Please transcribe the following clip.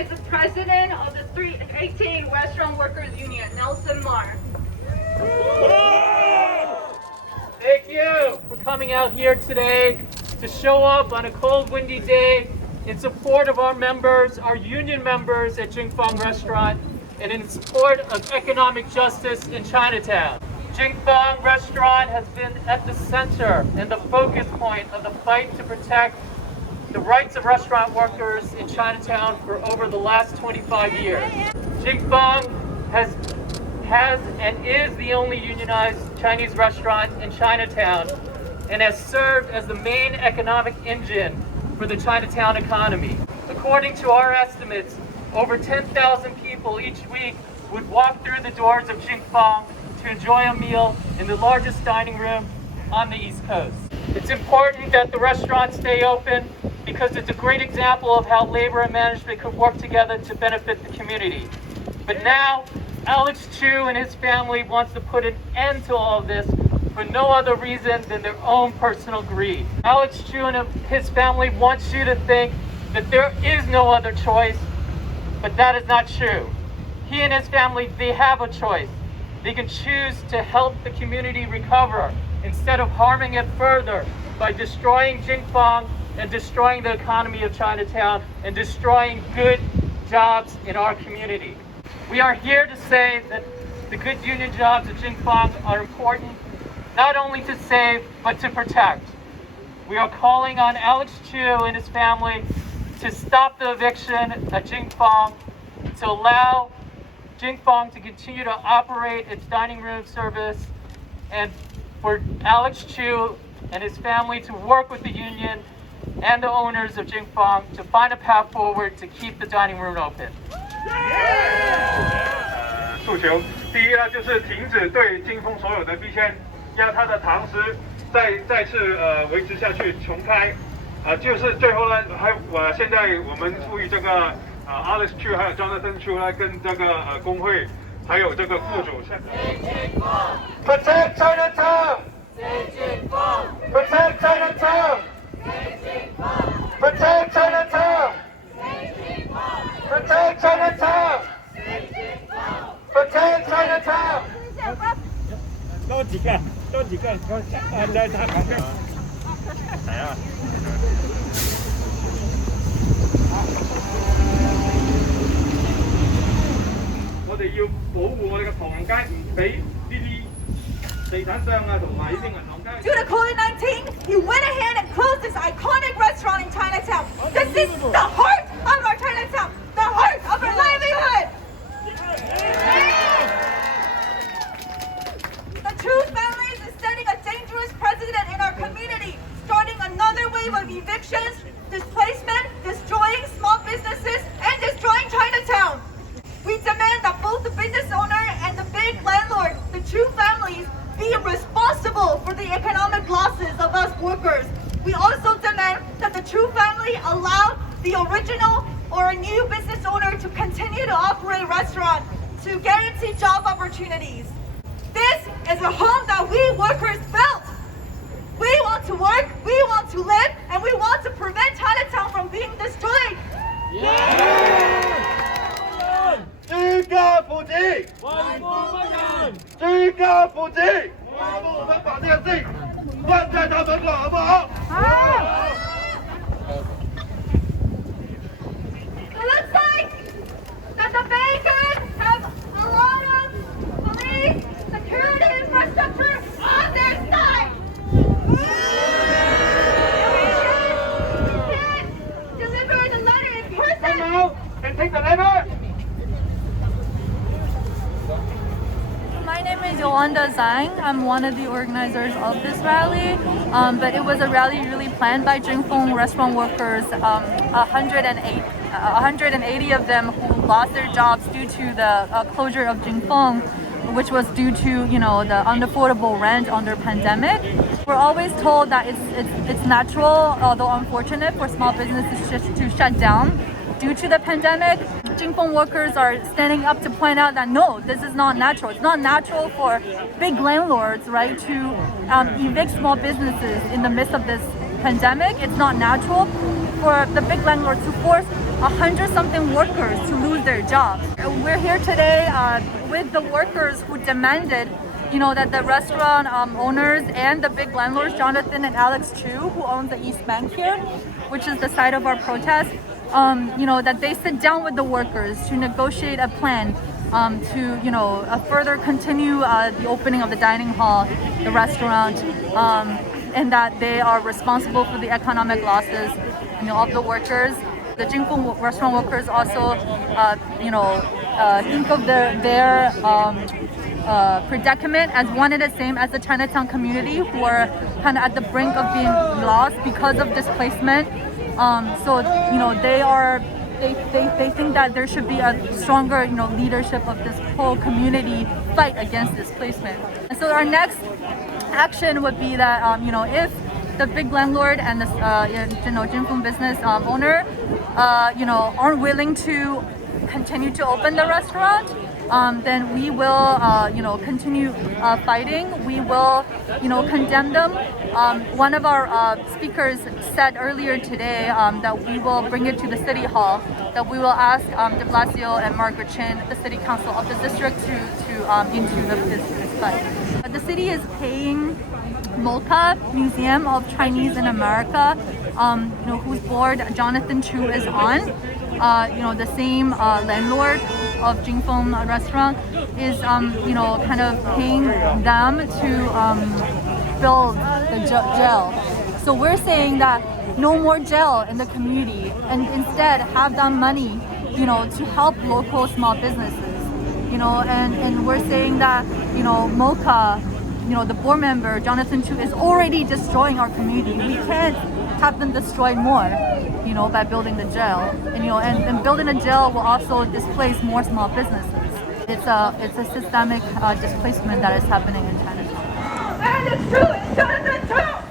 is the president of the 318 Restaurant Workers Union, Nelson Marr. Thank you for coming out here today to show up on a cold, windy day in support of our members, our union members at Jing Fong Restaurant, and in support of economic justice in Chinatown. Jing Fong Restaurant has been at the center and the focus point of the fight to protect the rights of restaurant workers in Chinatown for over the last 25 years. Jing Fong has and is the only unionized Chinese restaurant in Chinatown and has served as the main economic engine for the Chinatown economy. According to our estimates, over 10,000 people each week would walk through the doors of Jing Fong to enjoy a meal in the largest dining room on the East Coast. It's important that the restaurants stay open because it's a great example of how labor and management could work together to benefit the community. But now, Alex Chu and his family wants to put an end to all of this for no other reason than their own personal greed. Alex Chu and his family wants you to think that there is no other choice, but that is not true. He and his family, they have a choice. They can choose to help the community recover instead of harming it further by destroying Jing Fong and destroying the economy of Chinatown and destroying good jobs in our community. We are here to say that the good union jobs at Jing Fong are important, not only to save, but to protect. We are calling on Alex Chu and his family to stop the eviction at Jing Fong, to allow Jing Fong to continue to operate its dining room service, and for Alex Chu and his family to work with the union and the owners of Jing Fong to find a path forward to keep the dining room open. 诉求，第一呢，就是停止对金峰所有的逼迁，让它的堂食再次维持下去，重开。就是最后呢，现在我们呼吁这个Alex Chu 还有 Jonathan Chu 呢，跟这个工会还有这个雇主。Protect Chinatown. Protect Chinatown. Protect Chinatown. Protect Chinatown. Protect Chinatown. 多几个，在他旁边。係啊。我哋要保護我哋嘅唐人街，唔俾呢啲地產商啊同埋呢啲銀行街。 Due to COVID-19, he went ahead and closed this iconic restaurant in Chinatown. This is the heart of our Chinatown, the heart of our livelihood. The Chu families is setting a dangerous precedent in our community, starting another wave of evictions, displacement, destroying small businesses, and destroying Chinatown. We demand that both the business owner and the big landlord, the Chu families, be responsible for the economic losses of us workers. We also demand that the Chu family allow the original or a new business owner to continue to operate a restaurant to guarantee job opportunities. This is a home that we workers built. We want to work, we want to live, and we want to prevent Chinatown from being destroyed. 居家扶持，為富不仁，居家扶持，我们把这个事放在他门口，好不好？好。 It looks like that the bakers have a lot of police, security infrastructure on their side. We can deliver the letter in person. Come out and take the letter. My name is Yolanda Zhang. I'm one of the organizers of this rally, but it was a rally really planned by Jing Fong Restaurant Workers. 180 of them who lost their jobs due to the closure of Jing Fong, which was due to the unaffordable rent under pandemic. We're always told that it's natural, although unfortunate, for small businesses just to shut down due to the pandemic. Jing Fong workers are standing up to point out that no, this is not natural. It's not natural for big landlords, right, to evict small businesses in the midst of this pandemic, it's not natural for the big landlords to force 100-something workers to lose their jobs. We're here today with the workers who demanded, that the restaurant owners and the big landlords, Jonathan and Alex Chu, who own the East Bank here, which is the site of our protest, that they sit down with the workers to negotiate a plan to, further continue the opening of the dining hall, the restaurant, and that they are responsible for the economic losses, of the workers. The Jing Fong Restaurant workers also, think of their predicament as one and the same as the Chinatown community, who are kind of at the brink of being lost because of displacement. So they think that there should be a stronger leadership of this whole community fight against displacement. And so our next action would be that if the big landlord and the Jing Fong business owner aren't willing to continue to open the restaurant, then we will, continue fighting. We will, condemn them. One of our speakers said earlier today that we will bring it to the city hall, that we will ask De Blasio and Margaret Chin, the city council of the district, to into this fight. The city is paying MOCA, Museum of Chinese in America, whose board Jonathan Chu is on. The same landlord of Jing Fong Restaurant is, kind of paying them to build the jail. So we're saying that no more jail in the community, and instead have that money, to help local small businesses, and we're saying that, MOCA, the board member, Jonathan Chu, is already destroying our community. We can't have them destroy more, by building the jail. And building a jail will also displace more small businesses. It's a systemic displacement that is happening in Chinatown. And it's true, it's Jonathan Chu!